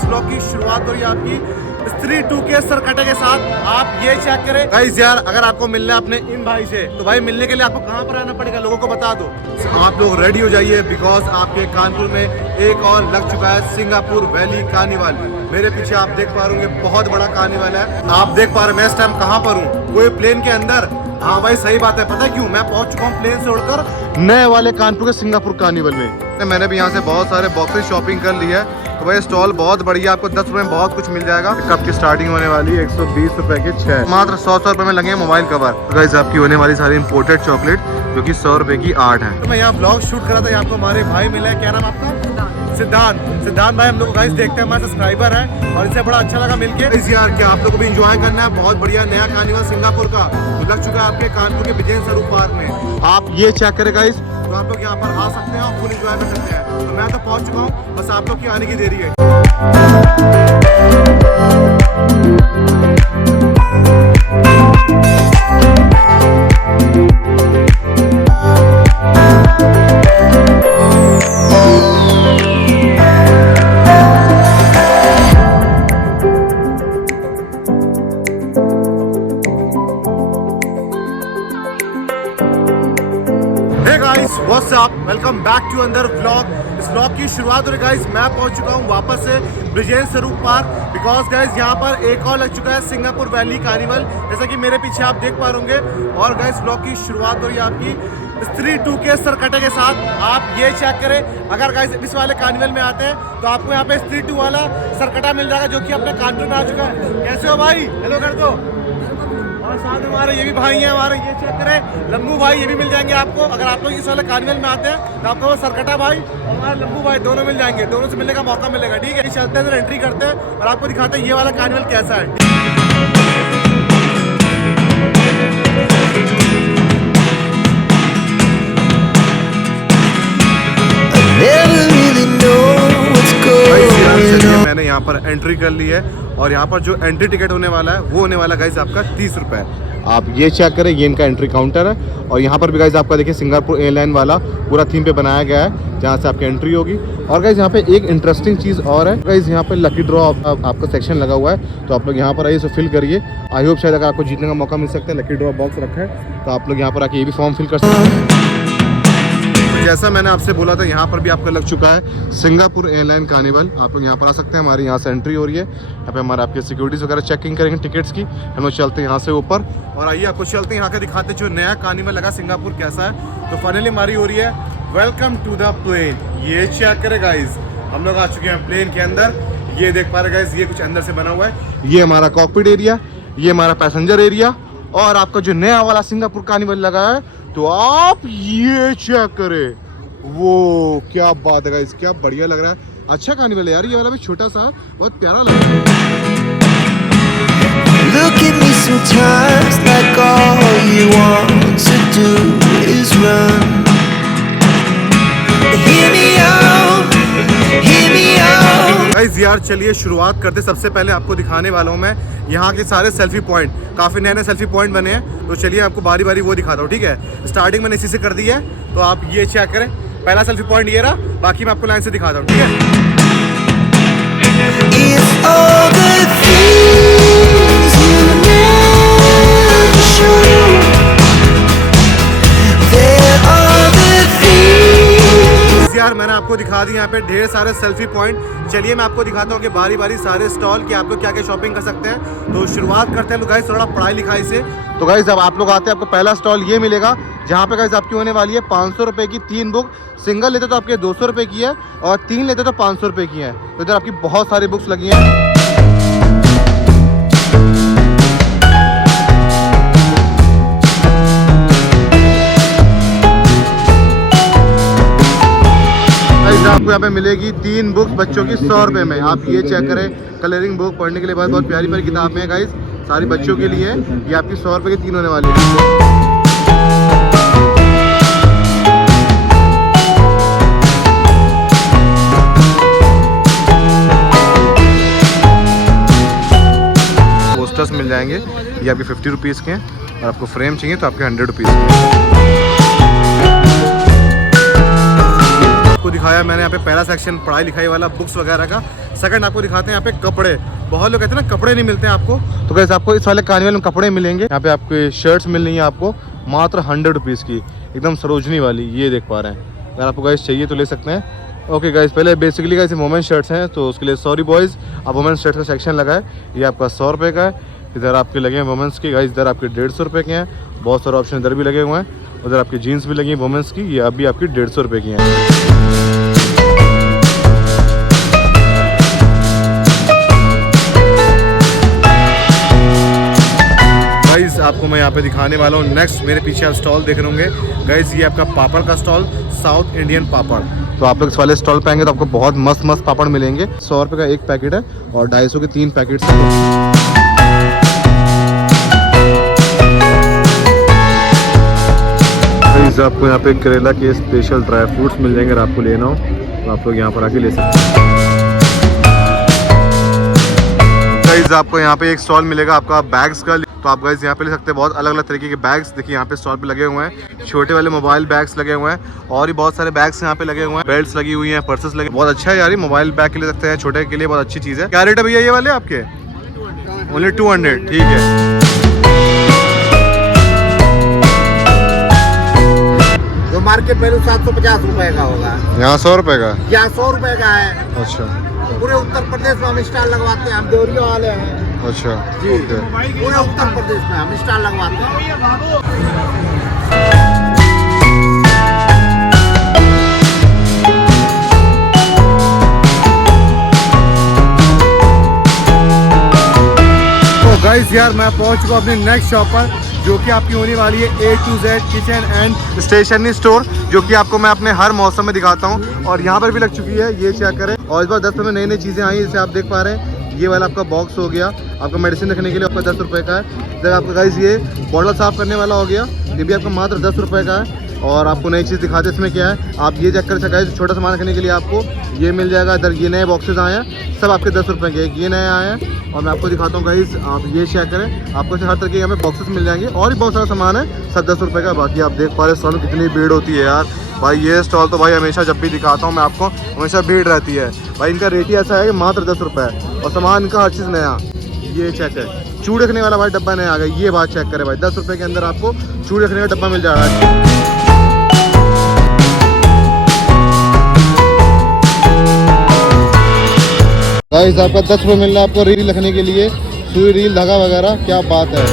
Guys vlog की शुरुआत हो रही है आपकी स्त्री 2 के सरकटे के साथ। आप ये चेक करें गाइस यार, अगर आपको मिलना है अपने इन भाई से तो भाई मिलने के लिए आपको कहाँ पर आना पड़ेगा लोगों को बता दो। आप लोग रेडी हो जाइए बिकॉज आपके कानपुर में एक और लग चुका है सिंगापुर वैली कार्निवल। मेरे पीछे आप देख पा रहे होंगे बहुत बड़ा कार्निवल है। आप देख पा रहे हैं मैं इस टाइम कहाँ पर हूँ, कोई प्लेन के अंदर। हाँ भाई सही बात है, पता है क्यों? मैं पहुंच चुका हूँ प्लेन से उड़कर नए वाले कानपुर के सिंगापुर कार्निवल में। मैंने भी यहाँ से बहुत सारे बॉक्सेस शॉपिंग कर ली है। तो भाई स्टॉल बहुत बढ़िया, आपको 10 रुपए में बहुत कुछ मिल जाएगा। कप की स्टार्टिंग होने वाली है 120 रुपए के 6, मात्र 100 रुपए में लगे मोबाइल कवर। गाइस आपकी होने वाली सारी इंपोर्टेड चॉकलेट जो कि 100 रुपए की 8 है। तो मैं यहाँ ब्लॉग शूट कर रहा था, यहाँ पे हमारे भाई मिला है। क्या नाम आपका? सिद्धांत भाई हम लोग गाइस देखते हैं, हमारे सब्सक्राइबर है और इससे बड़ा अच्छा लगा मिलके। यार क्या आप लोग को भी एंजॉय करना है, बहुत बढ़िया नया कार्निवल सिंगापुर का लग चुका है आपके कानपुर के विजय स्वरूप पार्क में। आप ये चेक करें गाइस, तो आप लोग यहाँ पर आ सकते हैं और फुल एंजॉय कर सकते हैं। तो मैं तो पहुंच चुका हूँ, बस आप लोग की आने की देरी है। What's up, welcome back to अंदर व्लॉग। इस व्लॉग की शुरुआत हो रही गाइस, मैं पहुंच चुका हूं वापस से ब्रिजेश स्वरूप पार्क बिकॉज गाइस यहाँ पर एक और लग चुका है सिंगापुर वैली कार्निवल, जैसा कि मेरे पीछे आप देख पा रहे होंगे। और गाइस व्लॉग की शुरुआत हो रही है आपकी स्त्री 2 के सरकटे के साथ। आप ये चेक करें, अगर गाइस इस वाले कार्निवल में आते हैं तो आपको यहाँ पे स्त्री 2 वाला सरकटा मिल जाएगा जो कि अपने कानपुर में आ चुका है। कैसे हो भाई? हेलो कर दो। और साथ में हमारे ये भी भाई हैं हमारे, ये चेक करें लम्बू भाई, ये भी मिल जाएंगे आपको। अगर आप लोग इस वाले कार्निवल में आते हैं तो आपको वो सरकटा भाई और हमारे लम्बू भाई दोनों मिल जाएंगे, दोनों से मिलने का मौका मिलेगा। ठीक है, चलते हैं एंट्री करते हैं और आपको दिखाते हैं ये वाला कार्निवल कैसा है। मैंने यहाँ पर एंट्री कर ली है और यहाँ पर जो एंट्री टिकट होने वाला है वो होने वाला गाइस आपका 30 रुपए। आप ये चेक करें, ये इनका एंट्री काउंटर है। और यहाँ पर भी गाइस आपका देखिए सिंगापुर एयरलाइन वाला पूरा थीम पे बनाया गया है जहाँ से आपकी एंट्री होगी। और गाइस यहाँ पे एक इंटरेस्टिंग चीज़ और है गाइस, यहाँ पे लकी ड्रॉ आपका सेक्शन लगा हुआ है। तो आप लोग यहाँ पर आइए, इसे फिल करिए। आई होप शायद अगर आपको जीतने का मौका मिल सकता है, लकी ड्रॉ बॉक्स रखा है तो आप लोग यहाँ पर आके ये भी फॉर्म फिल कर सकते हैं। जैसा मैंने आपसे बोला था, यहाँ पर भी आपका लग चुका है सिंगापुर एयरलाइन कार्निवल। आप लोग यहाँ पर आ सकते हैं, हमारे यहाँ से एंट्री हो रही है। यहाँ पे हमारे आपके सिक्योरिटीज वगैरह चेकिंग करेंगे टिकट्स की। हम लोग चलते हैं यहाँ से ऊपर और आइए आपको चलते हैं यहाँ का दिखाते जो नया कार्निवल लगा सिंगापुर कैसा है। तो फाइनली हमारी हो रही है वेलकम टू द प्लेन। ये चेक करें गाइज, हम लोग आ चुके हैं प्लेन के अंदर। ये देख पा रहे गाइज, ये कुछ अंदर से बना हुआ है। ये हमारा कॉकपिट एरिया, ये हमारा पैसेंजर एरिया और आपका जो नया वाला सिंगापुर कार्निवल लगा है। तो आप ये चेक करें, वो क्या बात है गाइस, क्या बढ़िया लग रहा है। अच्छा कार्निवल है यार, ये वाला भी छोटा सा बहुत प्यारा लग रहा है। Look at me sometimes like all you want to do is run. Hear me out, hear me out. Guys यार चलिए शुरुआत करते। सबसे पहले आपको दिखाने वाला हूँ मैं यहाँ के सारे सेल्फी पॉइंट। काफ़ी नए नए सेल्फी पॉइंट बने हैं, तो चलिए आपको बारी बारी वो दिखाता हूँ। ठीक है, स्टार्टिंग मैंने इसी से कर दी है, तो आप ये चेक करें। पहला सेल्फी पॉइंट ये रहा, बाकी मैं आपको लाइन से दिखाता हूँ। ठीक है, यार मैंने आपको दिखा दी यहाँ पे ढेर सारे सेल्फी पॉइंट। चलिए मैं आपको दिखाता हूँ कि बारी बारी सारे स्टॉल की आप लोग क्या क्या शॉपिंग कर सकते हैं। तो शुरुआत करते हैं गाइस थोड़ा पढ़ाई लिखाई से। तो गाइस जब आप लोग आते हैं आपको पहला स्टॉल ये मिलेगा जहाँ पे गाइस आपकी होने वाली है 500 रुपए की 3 बुक। सिंगल लेते तो आपके 200 रुपए की है और 3 लेते तो 500 रुपए की है। तो इधर आपकी बहुत सारी बुक्स लगी हैं। आपको यहाँ पे मिलेगी 3 बुक्स बच्चों की 100 रुपए में। आप ये चेक करें, कलरिंग बुक पढ़ने के लिए बहुत प्यारी प्यारी किताबें हैं गाइस, सारी बच्चों के लिए। ये आपकी 100 रुपए की 3 होने वाली है। पोस्टर्स मिल जाएंगे, ये आपके 50 रुपीज़ के हैं और आपको फ्रेम चाहिए तो आपके 100 रुपीज़ के। आपको दिखाया मैंने यहाँ पे पहला सेक्शन पढ़ाई लिखाई वाला, बुक्स वगैरह का। सेकंड आपको दिखाते हैं यहाँ पे कपड़े। बहुत लोग कहते हैं ना कपड़े नहीं मिलते हैं आपको, तो कैसे आपको इस वाले कार्निवल में कपड़े मिलेंगे। यहाँ पे आपको शर्ट्स मिल रही है आपको मात्र 100 रुपीज़ की, एकदम सरोजनी वाली, ये देख पा रहे हैं। अगर आपको गाइस चाहिए तो ले सकते हैं। ओके गाइस, पहले बेसिकली गाइस वुमेन शर्ट्स हैं, तो उसके लिए सॉरी बॉयज़, आप वुमेन शर्ट्स का सेक्शन लगा है। ये आपका 100 रुपये का है। इधर आपके लगे हैं वुमेंस के गाइस, इधर आपके 150 रुपये के हैं। बहुत सारे ऑप्शन इधर भी लगे हुए हैं। उधर आपकी जीन्स भी लगी है वुमेंस की, ये अभी आपकी 150 रुपये की हैं। गाइस आपको मैं यहाँ पे दिखाने वाला हूँ नेक्स्ट, मेरे पीछे आप स्टॉल देख रहे होंगे गाइस, ये आपका पापड़ का स्टॉल, साउथ इंडियन पापड़। तो आप लोग इस वाले स्टॉल पे आएंगे तो आपको बहुत मस्त मस्त पापड़ मिलेंगे। 100 रुपये का एक पैकेट है और 250 के 3 पैकेट्स हैं। आपको यहाँ पे करेला के स्पेशल ड्राई फ्रूट्स मिल जाएंगे। अगर आपको लेना हो तो आप लोग यहाँ पर आके ले सकते हैं। गाइस आपको यहाँ पे एक स्टॉल मिलेगा आपका बैग्स का, तो आप गाइस यहाँ पे ले सकते हैं बहुत अलग अलग तरीके के बैग्स। देखिए यहाँ पे स्टॉल पे लगे हुए हैं, छोटे वाले मोबाइल बैग्स लगे हुए हैं और भी बहुत सारे बैग्स यहाँ पे लगे हुए हैं। बेल्ट्स लगी हुई हैं, पर्सेस लगे, बहुत अच्छा है यार। मोबाइल बैग के ले सकते हैं, छोटे के लिए बहुत अच्छी चीज़ है। क्या रेट है भैया ये वाले आपके? ओनली 200, ठीक है। मार्केट वैल्यू 750 रुपए का होगा, यहाँ 100 रुपए का, यहाँ 100 रुपए का है। अच्छा, पूरे उत्तर प्रदेश में हम स्टॉल लगवाते हैं, हम देवरिया वाले हैं। अच्छा जी, पूरे उत्तर प्रदेश में हम स्टॉल लगवाते हैं। तो गाइस यार मैं पहुंच चुका अपने नेक्स्ट शॉप पर, जो कि आपकी होने वाली है A to Z kitchen and stationery store, जो कि आपको मैं अपने हर मौसम में दिखाता हूँ। और यहाँ पर भी लग चुकी है, ये चेक करें। और इस बार 10 रुपये में नई नई चीज़ें आई हैं, जैसे आप देख पा रहे हैं। ये वाला आपका बॉक्स हो गया, आपका मेडिसिन रखने के लिए आपका 10 रुपये का है। इधर आपका गाइस ये बॉटल साफ करने वाला हो गया, ये भी आपका मात्र 10 रुपये का है। और आपको नई चीज़ दिखाते हैं इसमें क्या है, आप ये चेक कर सकते हैं। छोटा सामान रखने के लिए आपको ये मिल जाएगा। इधर ये नए बॉक्सेस आए हैं, सब आपके 10 रुपये के। ये नए आए हैं और मैं आपको दिखाता हूँ गाइस, आप ये चेक करें, आपको हर तरह के यहाँ पे बॉक्सेस मिल जाएंगे। और भी बहुत सारा सामान है, सब 10 रुपये का। बाकी आप देख पा रहे स्टॉल में कितनी भीड़ होती है यार भाई। ये स्टॉल तो भाई हमेशा जब भी दिखाता हूँ मैं आपको, हमेशा भीड़ रहती है भाई। इनका रेट ही ऐसा है कि मात्र 10 रुपये और सामान इनका हर चीज़ नया। ये चेक है, चूड़ रखने वाला भाई डब्बा नया आ गया, ये बात चेक करें भाई। 10 रुपये के अंदर आपको चूड़ रखने का डब्बा मिल जाएगा। गाइस आपका 10 रुपये मिल रहा है आपको रील रखने के लिए, सुई, रील, धागा वगैरह, क्या बात है।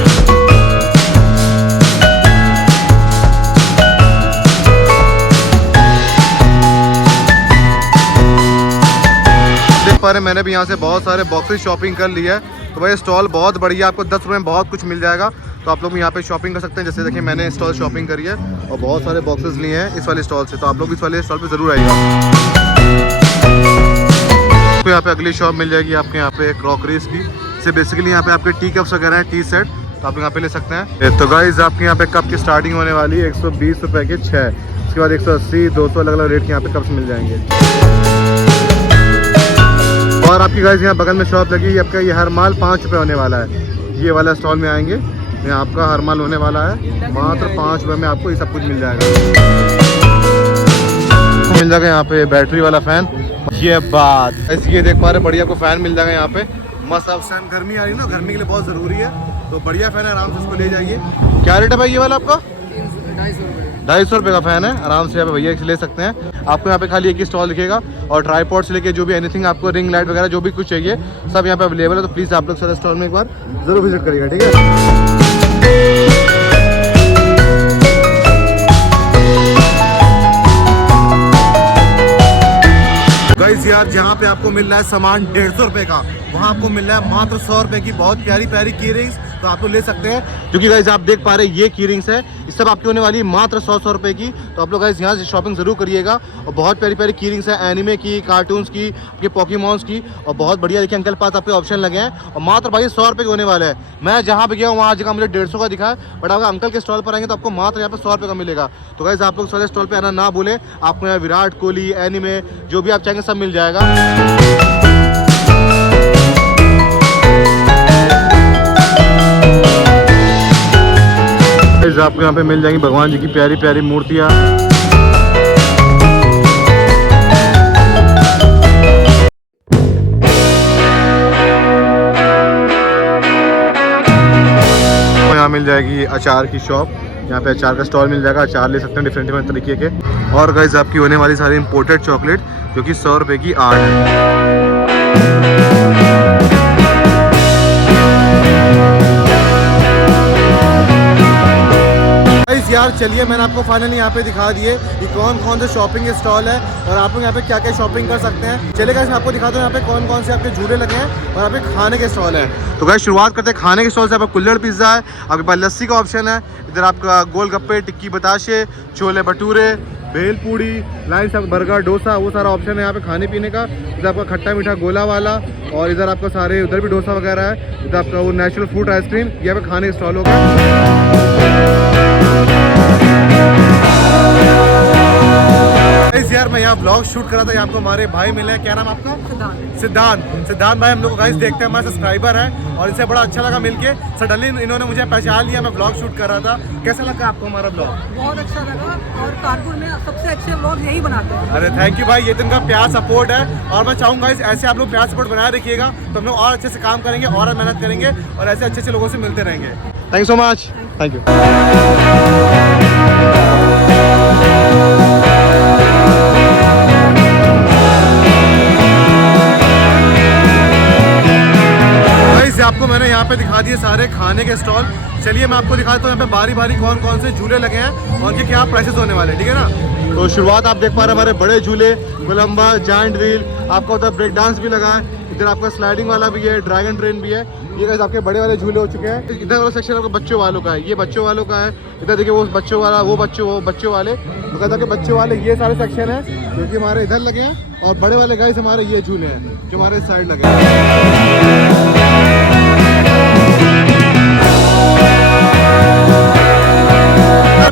देख पा रहे मैंने भी यहाँ से बहुत सारे बॉक्सेस शॉपिंग कर लिया है। तो भाई स्टॉल बहुत बढ़िया, आपको 10 रुपये में बहुत कुछ मिल जाएगा। तो आप लोग भी यहाँ पे शॉपिंग कर सकते हैं। जैसे देखिए मैंने स्टॉल शॉपिंग करी है और बहुत सारे बॉक्सेस लिए हैं इस वाले स्टॉल से, तो आप लोग इस वाले स्टॉल पे ज़रूर आइएगा। आपको यहाँ पे अगली शॉप मिल जाएगी आपके यहाँ पे क्रॉकरीज की, से बेसिकली यहाँ पे आपके टी कप्स वगैरह हैं, टी सेट, तो आप यहाँ पे ले सकते हैं। तो गाइस आपके यहाँ पे कप की स्टार्टिंग होने वाली है 120 रुपये के 6, उसके बाद 180, 200 अलग अलग रेट के यहाँ पे कप्स मिल जाएंगे। और आपकी गाइस यहाँ बगल में शॉप लगी है आपका, ये हर माल 5 रुपये होने वाला है। ये वाला स्टॉल में आएंगे, यहाँ आपका हर माल होने वाला है मात्र 5 रुपये में, आपको ये सब कुछ मिल जाएगा। मिल जाएगा यहाँ पे बैटरी वाला फैन, ये बात ऐसी, ये देख पा रहे बढ़िया आपको फैन मिल जाएगा यहाँ पे मस्त। अब फैन गर्मी आ रही है ना, गर्मी के लिए बहुत ज़रूरी है, तो बढ़िया फैन है, आराम से उसको ले जाइए। क्या रेट है भाई ये वाला आपका? 250 रुपये का फैन है, आराम से यहाँ पे भैया ले सकते हैं। आपको यहाँ पे खाली एक ही स्टॉल दिखेगा और ट्राईपॉड से लेके जो भी एनीथिंग आपको रिंग लाइट वगैरह जो भी कुछ चाहिए सब यहाँ पे अवेलेबल है। तो प्लीज़ आप लोग सारे स्टॉल में एक बार ज़रूर विजिट करिएगा, ठीक है। गाइस यार जहाँ पे आपको मिल रहा है सामान 150 रुपये का, वहाँ आपको मिल रहा है मात्र 100 रुपये की बहुत प्यारी प्यारी की रिंग्स, तो आप लोग ले सकते हैं। क्योंकि गाइस आप देख पा रहे हैं ये की रिंग्स है, इस सब आपकी होने वाली है मात्र 100 रुपये की। तो आप लोग गाइस यहाँ से शॉपिंग जरूर करिएगा। और बहुत प्यारी प्यारी की रिंग्स है, एनिमे की, कार्टून्स की, आपके पॉकीमॉन्स की, और बहुत बढ़िया देखिए अंकल पास आपके ऑप्शन लगे हैं। और मात्र भाई 100 रुपये के होने वाले हैं। मैं जहाँ पे गया हूँ वहाँ जगह मुझे 150 का दिखा है, बट अगर अंकल के स्टॉल पर आएंगे तो आपको मात्र यहाँ पे 100 रुपये का मिलेगा। तो गाइस आप लोग सारे स्टॉल पर आना ना भूलें, आपको यहाँ विराट कोहली, एनिमे जो भी आप चाहेंगे सब मिल जाएगा। आपको यहाँ पे मिल जाएंगी भगवान जी की प्यारी प्यारी मूर्तियाँ। मिल जाएगी अचार की शॉप। यहाँ पे अचार का स्टॉल मिल जाएगा, अचार ले सकते हैं डिफरेंट डिफरेंट तरीके के। और गाइस आपकी होने वाली सारी इंपोर्टेड चॉकलेट जो कि 100 रुपये की 8 है। यार चलिए मैंने आपको फाइनली यहाँ पे दिखा दिए कि कौन कौन से शॉपिंग के स्टॉल है और आप लोग यहाँ पे क्या क्या शॉपिंग कर सकते हैं। चलिए गाइस मैं आपको दिखाता हूँ यहाँ पे कौन कौन से आपके झूले लगे हैं और यहाँ पे खाने के स्टॉल है। तो गाइस शुरुआत करते हैं खाने के स्टॉल से। आपका कुल्हड़ पिज्ज़ा है, आपके पास लस्सी का ऑप्शन है, इधर आपका गोलगप्पे, टिक्की बताशे, छोले भटूरे, भेल पूड़ी, लाइन सब बर्गर, डोसा, वो सारा ऑप्शन है यहाँ पे खाने पीने का। इधर आपका खट्टा मीठा गोला वाला और इधर आपका सारे उधर भी डोसा वगैरह है। इधर आपका वो नेचुरल फ्रूट आइसक्रीम, यहाँ पे खाने के स्टॉल होगा। यार मैं यहाँ ब्लॉग शूट कर रहा था, यहाँ आपको हमारे भाई मिले हैं। क्या नाम आपका? सिद्धांत भाई हम लोग गाइस देखते हैं, हमारे सब्सक्राइबर है और इनसे बड़ा अच्छा लगा मिलके। सडनली इन्होंने मुझे पहचान लिया, मैं ब्लॉग शूट कर रहा था। कैसा लगा आपको हमारा ब्लॉग? बहुत अच्छा लगा और कानपुर में सबसे अच्छे ब्लॉग यही बनाते हैं। अरे थैंक यू भाई, ये तो इनका प्यार सपोर्ट है और मैं चाहूँगा ऐसे आप लोग प्यार सपोर्ट बनाए रखिएगा तो हम लोग और अच्छे से काम करेंगे और मेहनत करेंगे और ऐसे अच्छे अच्छे लोगों से मिलते रहेंगे। Thank you so much. Thank you. आपको मैंने यहाँ पे दिखा दिए सारे खाने के स्टॉल। चलिए मैं आपको दिखाता हूँ यहाँ पे बारी बारी कौन कौन से झूले लगे हैं और उनके क्या प्राइसेस होने वाले हैं, ठीक है ना। तो शुरुआत आप देख पा रहे हैं हमारे बड़े झूले, गोलंबा, जायंट व्हील, आपका उधर ब्रेक डांस भी लगा है, इधर आपका स्लाइडिंग वाला भी है, ड्रैगन ट्रेन भी है। ये गाइस आपके बड़े वाले झूले हो चुके हैं। इधर वाला सेक्शन आपका बच्चों वालों का है, ये बच्चों वालों का है। इधर देखिए वो बच्चों वाला, वो बच्चों वाले, तो कहता कि बच्चों वाले ये सारे सेक्शन है जो कि हमारे इधर लगे हैं और बड़े वाले गाइस हमारे ये झूले हैं जो हमारे साइड लगे हैं।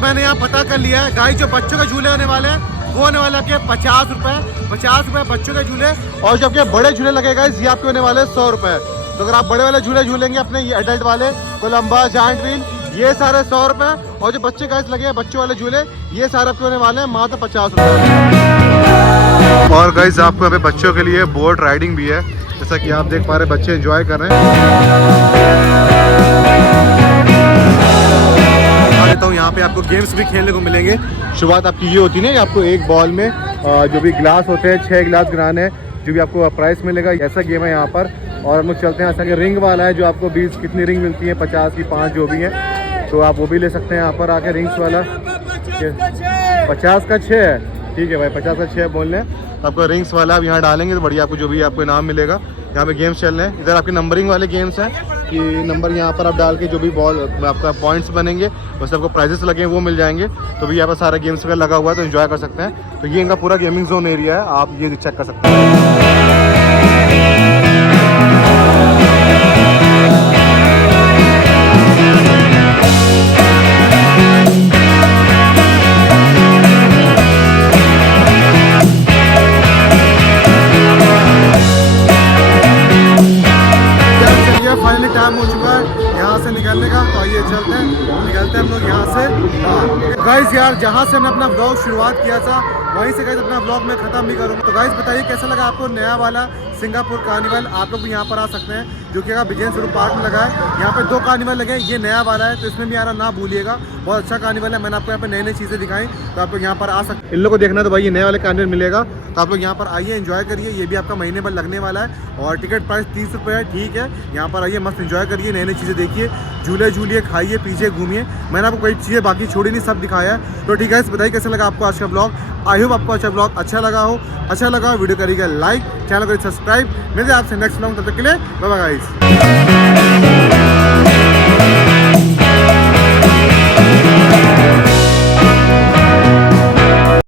मैंने यहाँ पता कर लिया है गाइस, जो बच्चों के झूले होने वाले हैं वो होने वाले आपके 50 रुपये बच्चों के झूले, और जो आपके बड़े झूले लगेगा ये आपके होने वाले 100 रुपये। तो अगर आप बड़े वाले झूले झूलेंगे अपने ये एडल्ट वाले, कोलंबा, जायंट व्हील, ये सारे 100 रुपये, और जो बच्चे गाइस लगे हैं बच्चों वाले झूले ये सारे आपके होने वाले हैं मात्र 50 रुपये। और गाइस आपको यहाँ पे बच्चों के लिए बोट राइडिंग भी है, जैसा कि आप देख पा रहे बच्चे एंजॉय कर रहे हैं। तो यहाँ पे आपको गेम्स भी खेलने को मिलेंगे। शुरुआत आपकी ये होती है ना कि आपको एक बॉल में जो भी ग्लास होते हैं 6 गिलास गिराने हैं, जो भी आपको प्राइस मिलेगा। ऐसा गेम है यहाँ पर। और हम लोग चलते हैं ऐसा कि रिंग वाला है जो आपको 20 कितनी रिंग मिलती है, 50 की 5 जो भी है, तो आप वो भी ले सकते हैं यहाँ पर आके। रिंग्स वाला 50 का 6 है, ठीक है भाई 50 का 6 बोल लें। आपको रिंग्स वाला आप यहाँ डालेंगे तो बढ़िया आपको जो भी आपको इनाम मिलेगा। यहाँ पे गेम्स चल रहे हैं। इधर आपके नंबरिंग वाले गेम्स हैं कि नंबर यहाँ पर आप डाल के जो भी बॉल आपका पॉइंट्स बनेंगे वैसे आपको प्राइजेस लगे हैं वो मिल जाएंगे। तो भी यहाँ पर सारा गेम्स वगैरह लगा हुआ है तो एंजॉय कर सकते हैं। तो ये इनका पूरा गेमिंग जोन एरिया है, आप ये चेक कर सकते हैं। फाइनली टाइम हो चुका है यहाँ से निकलने का, तो आइए निकलते हैं हम लोग यहाँ से। गाइस यार जहाँ से हमने अपना ब्लॉग शुरुआत किया था वहीं से गाइस अपना ब्लॉग मैं ख़त्म भी करूँगा। तो गाइस बताइए कैसा लगा आपको नया वाला सिंगापुर कार्निवल। आप लोग भी यहाँ पर आ सकते हैं जो कि विजय स्वरूप पार्क में लगा है। यहाँ पर 2 कार्निवल लगे हैं, ये नया वाला है तो इसमें भी आना ना भूलिएगा। बहुत अच्छा कार्निवल है, मैंने आपको यहाँ पर नई नई चीज़ें दिखाई, तो आप लोग यहाँ पर आ सकते हैं। इन लोगों को देखना तो भाई ये नए वाले कार्निवल मिलेगा, तो आप लोग यहाँ पर आइए एंजॉय करिए। ये भी आपका महीने भर लगने वाला है और टिकट प्राइस 30 रुपये है, ठीक है। यहाँ पर आइए मस्त एंजॉय करिए, नई नई चीज़ें देखिए, झूले झूलिए, खाइए पीछे घूमिए। मैंने आपको कई चीज़ें बाकी छोड़ी नहीं, सब दिखाया है। तो ठीक है, बताइए कैसा लगा आपको आज का ब्लॉग। आई होप आपको अच्छा ब्लॉग अच्छा लगा हो। अच्छा लगा वीडियो करिएगा लाइक, चैनल को सब्सक्राइब। मिलते हैं आपसे नेक्स्ट ब्लॉग, तब तक के लिए बाय बाय गाइस।